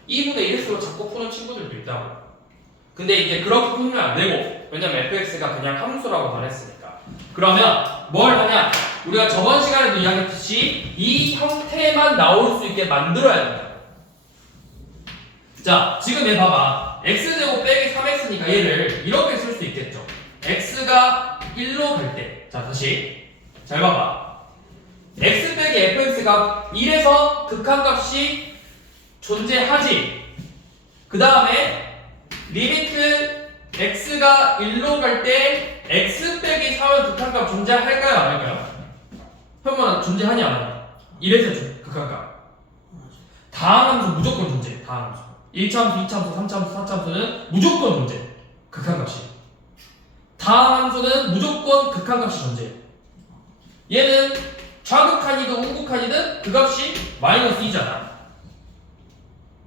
2분의 1x로 잡고 푸는 친구들도 있다고. 근데 이제 그렇게 풀면 안 되고, 왜냐면 fx가 그냥 함수라고 말했으니까. 그러면 뭘 하냐? 우리가 저번 시간에도 이야기했듯이 이 형태만 나올 수 있게 만들어야 된다. 자, 지금 얘 봐봐. x제곱 빼기 3x니까 얘를 이렇게 쓸 수 있겠죠. x가 1로 갈 때, 자 다시 잘 봐봐. x 빼기 fx가 1에서 극한값이 존재하지. 그 다음에 리미트 x가 1로 갈 때 x 빼기 3은 극한값 존재할까요? 안 할까요? 현무는 존재하냐 안 하냐? 1에서 극한값. 다항함수 무조건 존재. 다항함수. 1차함수, 2차함수, 3차함수, 4차함수는 무조건 존재. 극한값이. 다항함수는 무조건 극한값이 존재. 얘는 좌극한이든 우극한이든 그 값이 마이너스 2잖아.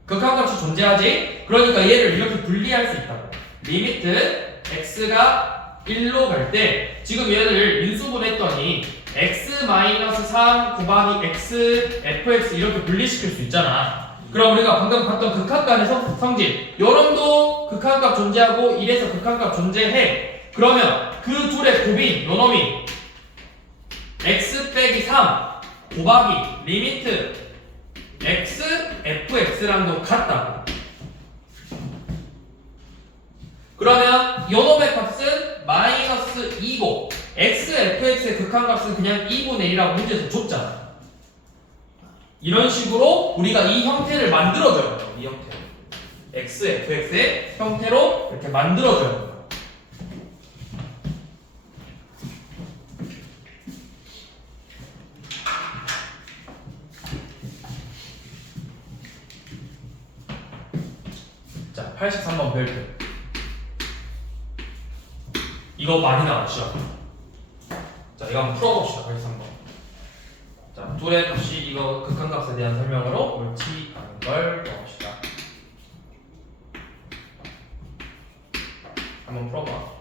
극한값이 존재하지. 그러니까 얘를 이렇게 분리할 수 있다고. 리미트 x가 1로 갈 때 지금 얘를 인수분했더니 x-3 곱하기 x fx 이렇게 분리시킬 수 있잖아. 그럼 우리가 방금 봤던 극한간의 성질 요놈도 극한값 존재하고 1에서 극한값 존재해. 그러면 그 둘의 곱인 요놈이 x 빼기 3 곱하기 리미트 x fx랑도 같다고. 그러면 요놈의 값은 마이너스 2고 x fx의 극한값은 그냥 2분의 1이라고 문제에서 줬잖아. 이런 식으로 우리가 이 형태를 만들어줘야 돼요. 이 형태로 x fx의 형태로 이렇게 만들어줘야 돼요. 자, 83번 벨트. 이거 많이 나왔죠? 자, 이거 한번 풀어봅시다. 83번. 자, 둘의 값이 이거 극한값에 대한 설명으로 옳지 않은 걸 넣읍시다. 한번 풀어봐.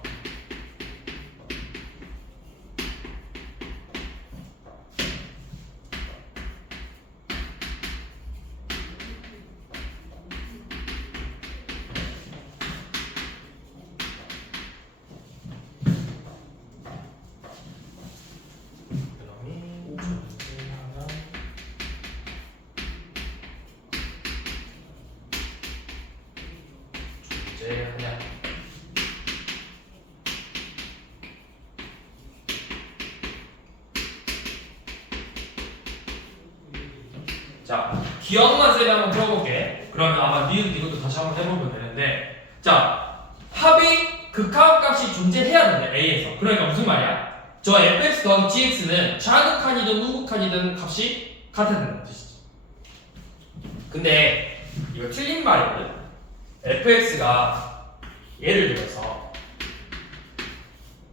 존재하냐? 자, 기억만 세게 한번 풀어볼게. 그러면 아마 니은 이것도 다시 한번 해보면 되는데, 자, 합이 극한값이 존재해야 된대. A에서. 그러니까 무슨 말이야? 저 fx 더하기 gx는 좌극한이든 우극한이든 값이 같아야 된다는 뜻이지. 근데 이거 틀린 말이거든. fx가 예를 들어서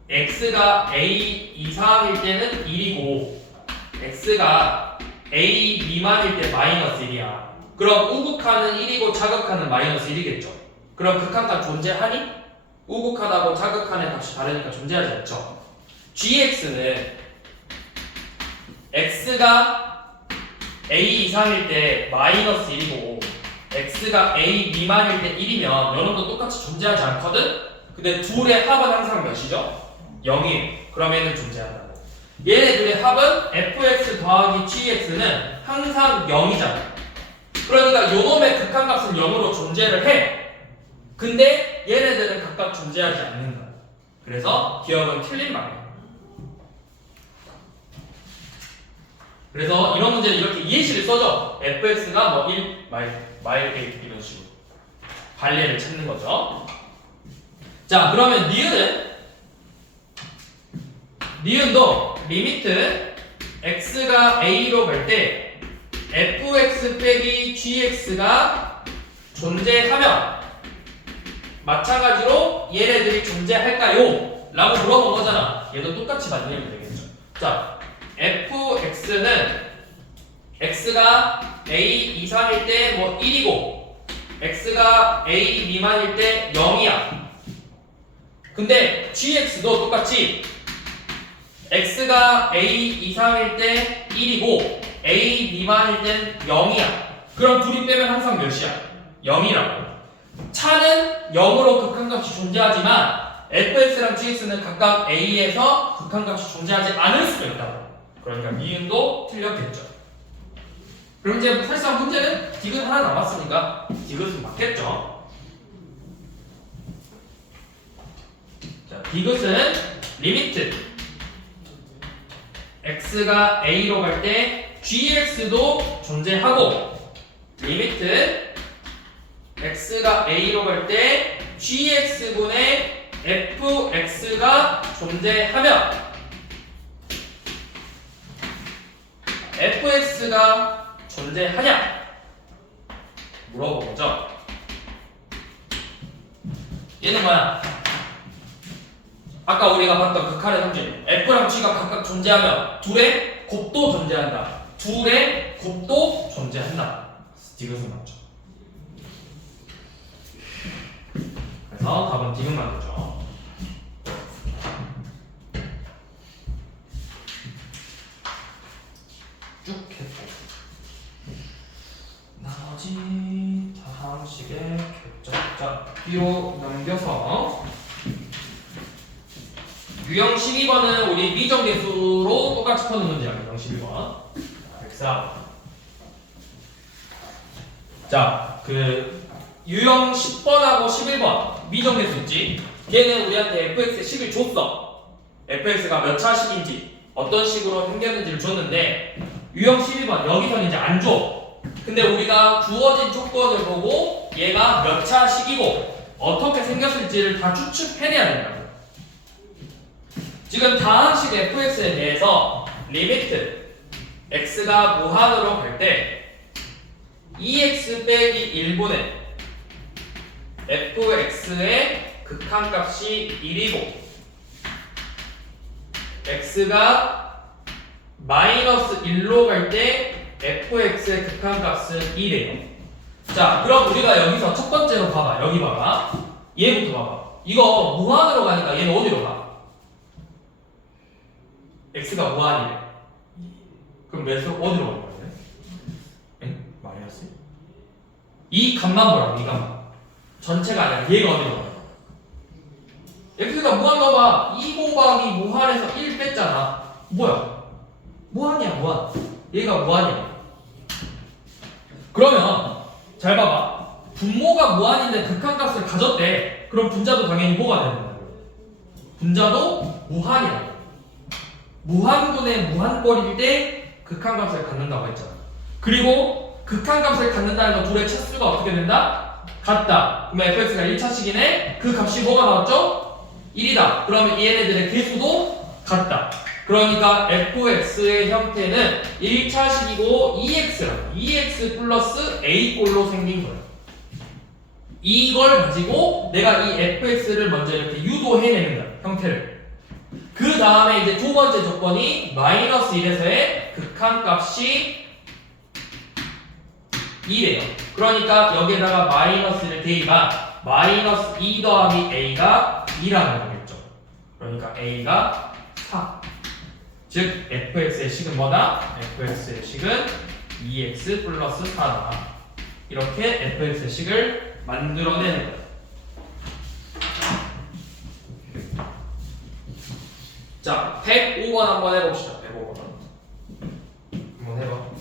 x가 a 이상일 때는 1이고 x가 a 미만일 때 마이너스 1이야. 그럼 우극한은 1이고 좌극한은 마이너스 1이겠죠. 그럼 극한값 존재하니? 우극한하고 좌극한의 값이 다르니까 존재하지 않죠. gx는 x가 a 이상일 때 마이너스 1이고 x가 a 미만일 때 1이면 요놈도 똑같이 존재하지 않거든? 근데 둘의 합은 항상 몇이죠? 0이. 그럼 얘는 존재한다고. 얘네 둘의 합은 fx 더하기 gx는 항상 0이잖아. 그러니까 요놈의 극한값은 0으로 존재를 해. 근데 얘네들은 각각 존재하지 않는다. 그래서 기억은 틀린 말이야. 그래서 이런 문제는 이렇게 이해식을 써줘. fx가 뭐 1, 마일 1 이런 식으로 관례를 찾는 거죠. 자, 그러면 니은도 리미트 x가 a로 갈 때 fx 빼기 gx가 존재하면 마찬가지로 얘네들이 존재할까요? 라고 물어본 거잖아. 얘도 똑같이 만들면 되겠죠. 자, fx는 x가 a 이상일 때 뭐 1이고 x가 a 미만일 때 0이야. 근데 gx도 똑같이 x가 a 이상일 때 1이고 a 미만일 땐 0이야. 그럼 둘이 빼면 항상 몇이야? 0이라고. 차는 0으로 극한값이 존재하지만 fx랑 gx는 각각 a에서 극한값이 존재하지 않을 수도 있다고. 그러니까 미음도 틀렸겠죠. 그럼 이제 사실상 문제는 디귿 하나 남았으니까 디귿은 맞겠죠. 자, 이것은 리미트 x가 a로 갈 때 gx도 존재하고 리미트 x가 a로 갈 때 gx분의 fx가 존재하면 fx가 존재하냐 물어보죠. 얘는 뭐야? 아까 우리가 봤던 극한의 성질 f랑 g가 각각 존재하면 둘의 곱도 존재한다. 둘의 곱도 존재한다. 디귿은 맞죠. 그래서 답은 디귿만 되죠. 쭉 했고 나머지 다항식의 결정자 뒤로 넘겨서 유형 12번은 우리 미정계수로 똑같이 푸는 문제야. 유형 12번 104. 자, 그 유형 10번하고 11번 미정계수 있지? 걔는 우리한테 fx의 식을 줬어. fx가 몇 차식인지 어떤 식으로 생겼는지를 줬는데 유형 12번 여기서는 이제 안 줘. 근데 우리가 주어진 조건을 보고 얘가 몇 차식이고 어떻게 생겼을지를 다 추측해내야 된다고. 지금 다항식 fx에 대해서 리미트 x가 무한으로 갈 때 2x 빼기 1분의 fx의 극한값이 1이고 x가 마이너스 1로 갈 때 fx의 극한값은 1이에요. 자, 그럼 우리가 여기서 첫 번째로 봐봐. 여기 봐봐. 얘부터 봐봐. 이거 무한으로 가니까 얘는 어디로 가? x가 무한이래. 그럼 몇으로 어디로 가는 거야? 엥? 마이너스? 이 값만 보라고. 이 값만. 전체가 아니라 얘가 어디로 가? x가 무한 넣어봐. 2 곱하기 무한에서 1 뺐잖아. 뭐야? 무한이야 무한. 얘가 무한이야. 그러면 잘 봐봐. 분모가 무한인데 극한값을 가졌대. 그럼 분자도 당연히 뭐가 되는 거야? 분자도 무한이야. 무한분의 무한꼴일 때 극한값을 갖는다고 했잖아. 그리고 극한값을 갖는다는 건 둘의 차수가 어떻게 된다? 같다. 그러면 fx가 1차식이네. 그 값이 뭐가 나왔죠? 1이다. 그러면 얘네들의 개수도 같다. 그러니까 fx의 형태는 1차식이고 2x라. 2x 플러스 a꼴로 생긴 거예요. 이걸 가지고 내가 이 fx를 먼저 이렇게 유도해내는 거야. 형태를. 그 다음에 이제 두 번째 조건이 마이너스 1에서의 극한값이 2래요. 그러니까 여기에다가 마이너스를 대입한 마이너스 2 더하기 a가 2라는 거겠죠. 그러니까 a가 4. 즉 fx의 식은 뭐다? fx의 식은 2x 플러스 4다. 이렇게 fx의 식을 만들어내는 거예요. 자, 105번 한번 해봅시다. 105번 한번 해봐.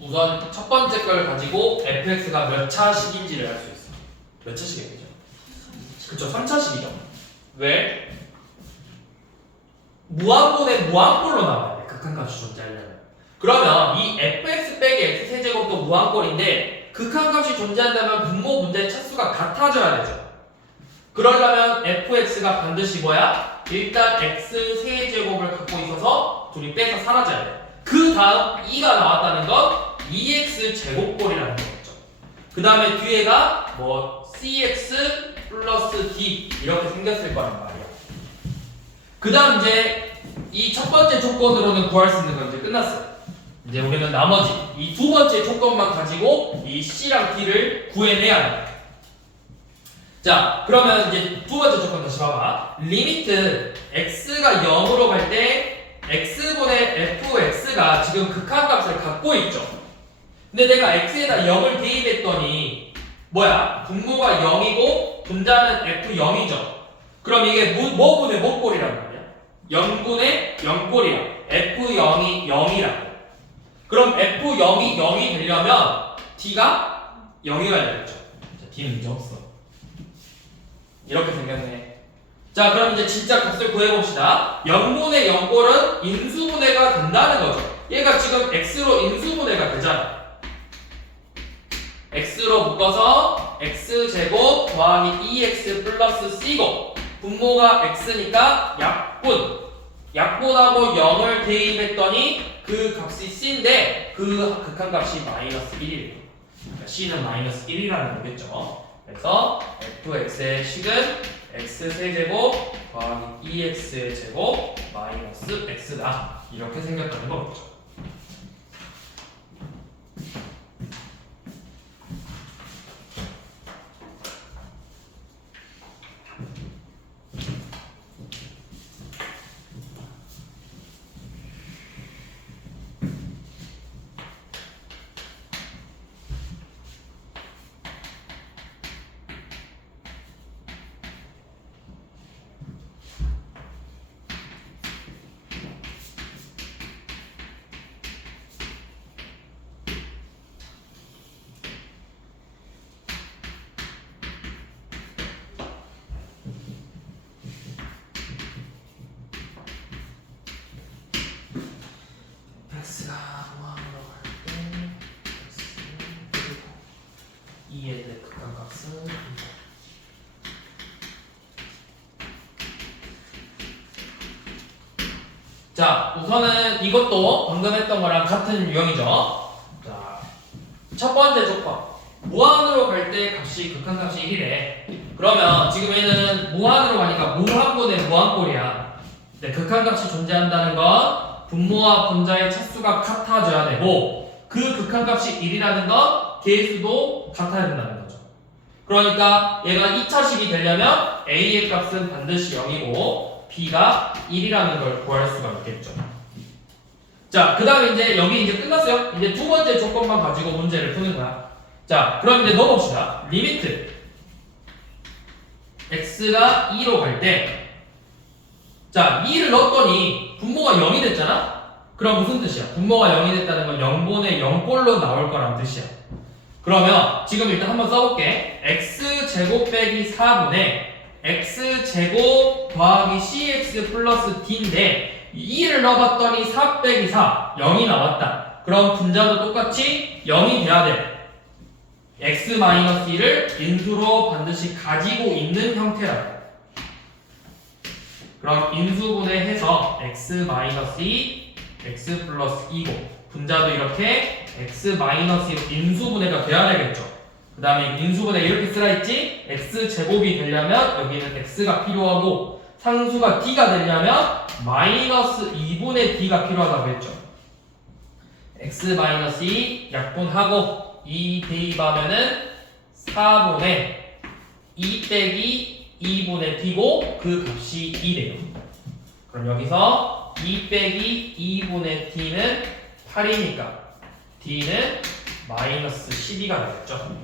우선 첫 번째 걸 가지고 fx가 몇 차식인지를 알 수 있어. 몇 차식이겠죠? 그쵸, 3차식이죠. 왜? 무한분의 무한꼴로 나와야 돼. 극한값이 존재하려면. 그러면 이 fx 빼기 x 세제곱도 무한꼴인데 극한값이 존재한다면 분모 분자의 차수가 같아져야 되죠. 그러려면 fx가 반드시 뭐야? 일단 x 세제곱을 갖고 있어서 둘이 빼서 사라져야 돼. 그 다음 2가 나왔다는 건 2x 제곱꼴이라는 거겠죠. 그 다음에 뒤에가 뭐 cx 플러스 d 이렇게 생겼을 거란 말이야. 그 다음 이제 이 첫 번째 조건으로는 구할 수 있는 건 이제 끝났어요. 이제 우리는 나머지 이 두 번째 조건만 가지고 이 c랑 d를 구해내야 합니다. 자, 그러면 이제 두 번째 조건 다시 봐봐. 리미트 x가 0으로 갈 때 x분의 fx가 지금 극한값을 갖고 있죠. 근데 내가 x에다 0을 대입했더니 뭐야? 분모가 0이고 분자는 f0이죠. 그럼 이게 뭐분의 뭐꼴이란 말이야? 0분의 0꼴이야. f0이 0이라고. 그럼 f0이 0이 되려면 d가 0이 가야 되겠죠. 자, d는 이제 없어. 이렇게 생겼네. 자, 그럼 이제 진짜 값을 구해봅시다. 0분의 0꼴은 인수분해가 된다는 거죠. 얘가 지금 x로 인수분해가 되잖아. x로 묶어서 x제곱 더하기 2x 플러스 c고 분모가 x니까 약분하고 0을 대입했더니 그 값이 c인데 그 극한값이 마이너스 1이래요. 그러니까 c는 마이너스 1이라는 거겠죠. 그래서 fx의 식은 x세제곱 더하기 2x의 제곱 마이너스 x다. 이렇게 생겼다는 거겠죠. x가 무한으로 갈 때 x는 2의 극한값은 2. 자, 우선은 이것도 방금 했던 거랑 같은 유형이죠. 자, 첫 번째 조건. 무한으로 갈 때 값이 극한값이 1이래. 그러면 지금 얘는 무한으로 가니까 무한분의 무한꼴이야. 근데 극한값이 존재한다는 건 분모와 분자의 차수가 같아져야 되고 그 극한값이 1이라는 건 개수도 같아야 된다는 거죠. 그러니까 얘가 2차식이 되려면 a의 값은 반드시 0이고 b가 1이라는 걸 구할 수가 있겠죠. 자, 그 다음에 이제 여기 이제 끝났어요. 이제 두 번째 조건만 가지고 문제를 푸는 거야. 자, 그럼 이제 넣어봅시다. 리미트 x가 2로 갈 때 자, 2를 넣었더니 분모가 0이 됐잖아? 그럼 무슨 뜻이야? 분모가 0이 됐다는 건 0분의 0꼴로 나올 거란 뜻이야. 그러면 지금 일단 한번 써볼게. x제곱 빼기 4분의 x제곱 더하기 cx 플러스 d인데 2를 넣어봤더니 4 빼기 4 0이 나왔다. 그럼 분자도 똑같이 0이 돼야 돼. x-1을 인수로 반드시 가지고 있는 형태라고. 그럼 인수분해해서 x-2 x 플러스 2고 분자도 이렇게 x-2로 인수분해가 돼야 되겠죠. 그 다음에 인수분해 이렇게 쓰라했지? x제곱이 되려면 여기는 x가 필요하고 상수가 d가 되려면 마이너스 2분의 d가 필요하다고 했죠. x-2 약분하고 2 대입하면은 4분의 2 빼기 2분의 d고 그 값이 2래요. 그럼 여기서 2 빼기 2분의 d는 8이니까 d는 마이너스 12가 되겠죠.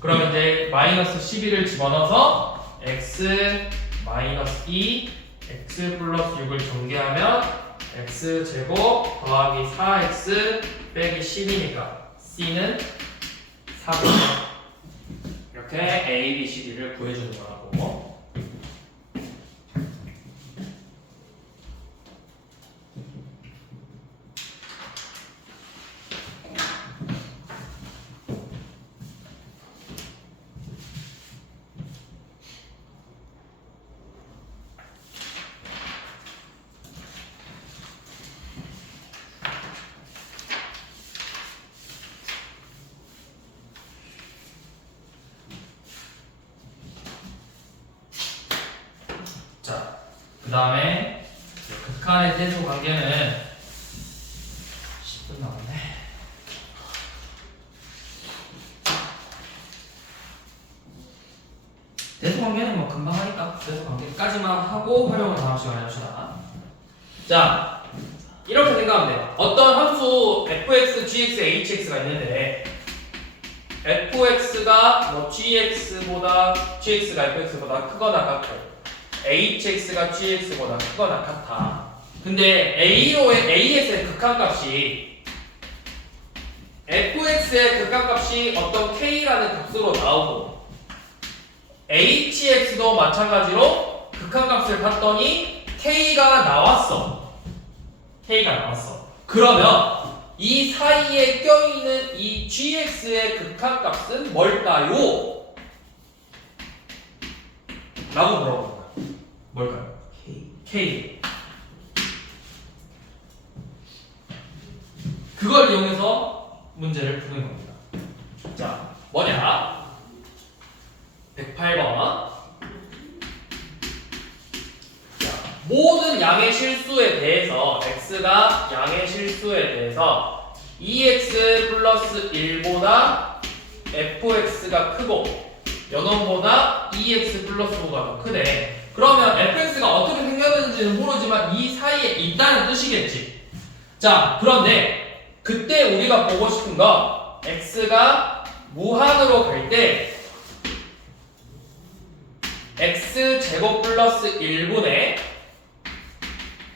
그럼 이제 마이너스 12를 집어넣어서 x 마이너스 2 x 플러스 6을 전개하면 x제곱 더하기 4x 빼기 10이니까 c는 4분의 이렇게 A, B, C, D를 구해주는 거라고. 그 다음에 극한의 대소 관계는 10분 남았네. 대소 관계는 뭐 금방 하니까 대소 관계까지만 하고 활용을 다음 시간에 합시다. 자, 이렇게 생각하면 돼요. 어떤 함수 fx, gx, hx가 있는데 fx가 뭐 gx가 fx보다 크거나 같고 hx가 gx보다 크거나 같아. 근데 as의 극한값이 fx의 극한값이 어떤 k라는 값으로 나오고 hx도 마찬가지로 극한값을 봤더니 k가 나왔어. 그러면 이 사이에 껴있는 이 gx의 극한값은 뭘까요? 라고 물어보는 거야. 뭘까요? K. 그걸 이용해서 문제를 푸는 겁니다. 자, 뭐냐? 108번. 모든 양의 실수에 대해서 x가 양의 실수에 대해서 2x 플러스 1보다 fx가 크고 연원보다 2x 플러스 5가 더 크대. 그러면 fx가 어떻게 생겼는지는 모르지만 이 사이에 있다는 뜻이겠지. 자, 그런데 그때 우리가 보고 싶은 거 x가 무한으로 갈 때 x제곱 플러스 1분의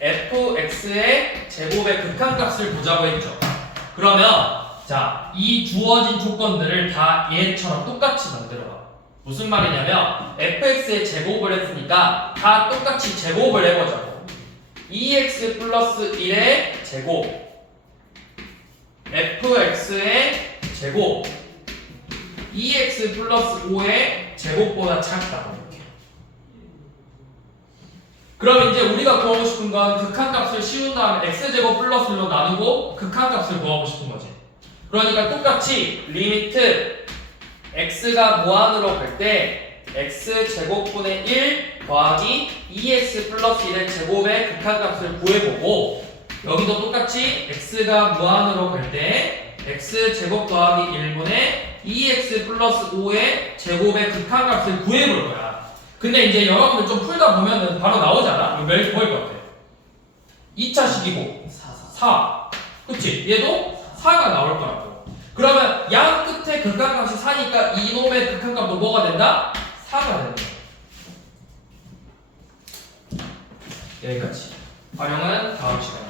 fx의 제곱의 극한값을 보자고 했죠. 그러면 자, 이 주어진 조건들을 다 얘처럼 똑같이 만들어봐. 무슨 말이냐면 fx의 제곱을 했으니까 다 똑같이 제곱을 해보자고. 2x 플러스 1의 제곱 fx의 제곱 2x 플러스 5의 제곱보다 작다. 그럼 이제 우리가 구하고 싶은 건 극한값을 씌운 다음에 x제곱 플러스 1로 나누고 극한값을 구하고 싶은 거지. 그러니까 똑같이 리미트 x가 무한으로 갈 때 x제곱분의 1 더하기 2x 플러스 1의 제곱의 극한값을 구해보고 여기도 똑같이 x가 무한으로 갈 때 x제곱 더하기 1분의 2x 플러스 5의 제곱의 극한값을 구해볼 거야. 근데 이제 여러분들 좀 풀다 보면은 바로 나오잖아? 이거 뭐일 것 같아? 2차식이고 4 그치? 얘도 4가 나올 거라고. 그러면 양 끝에 극한값이 4니까 이놈의 극한값도 뭐가 된다? 4가 되는 거야. 여기까지. 활용은 다음 시간에.